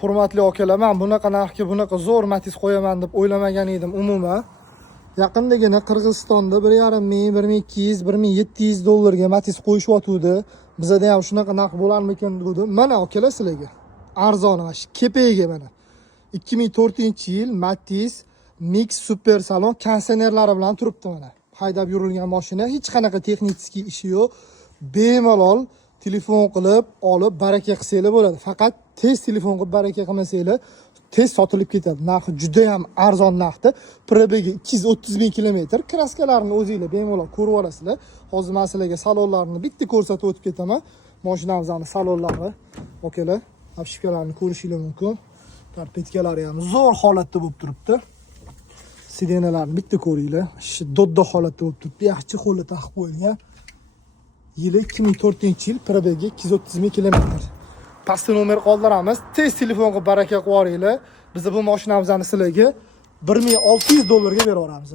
Hurmatli akalar, men bunaqa narxga bunaqa zo'r Matiz qo'yaman deb o'ylamagan edim umuman. Yaqindagina Qirg'izistonda 1,5 ming, 1200, 1700 dollarga Matiz qo'yishyotdi. Bizda ham shunaqa narx bo'larmikan dedim. Mana akalar sizlarga. Arzon mana shu kepayiga mana. 2004-yil Matiz Mix Super Salon konditsionerlari bilan turibdi mana. Haydab yurilgan mashina, hech qanaqa texnik ishi yo'q. Bemalol telefon qilib olib baraka qilsanglar bo'ladi. Faqat tez telefon qilib baraka qilmasanglar tez sotilib ketadi. Narxi juda ham arzon narxda. Probegi 230 ming kilometr. Kraskalarini o'zingizlar bemalol ko'rib olasizlar. Hozir men sizlarga salonlarini bitta ko'rsatib o'tib ketaman. Mashinamizning salonlari, okalar, obshipkalarni ko'rishingiz mumkin. Karpetkalari ham zo'r holatda bo'lib turibdi. Sidenalarni bitta ko'ringlar. Shu dodda holatda bo'lib turibdi. Yaxshi qo'lda taqib qo'yilgan. Yili 2004-yil, probegi 230 ming kilometr. Pastda nomer qoldiramiz. Tez telefon qilib baraka qilib yuboringlar. Biz bu mashinamizni sizlarga 1600 dollarga berib yuboramiz.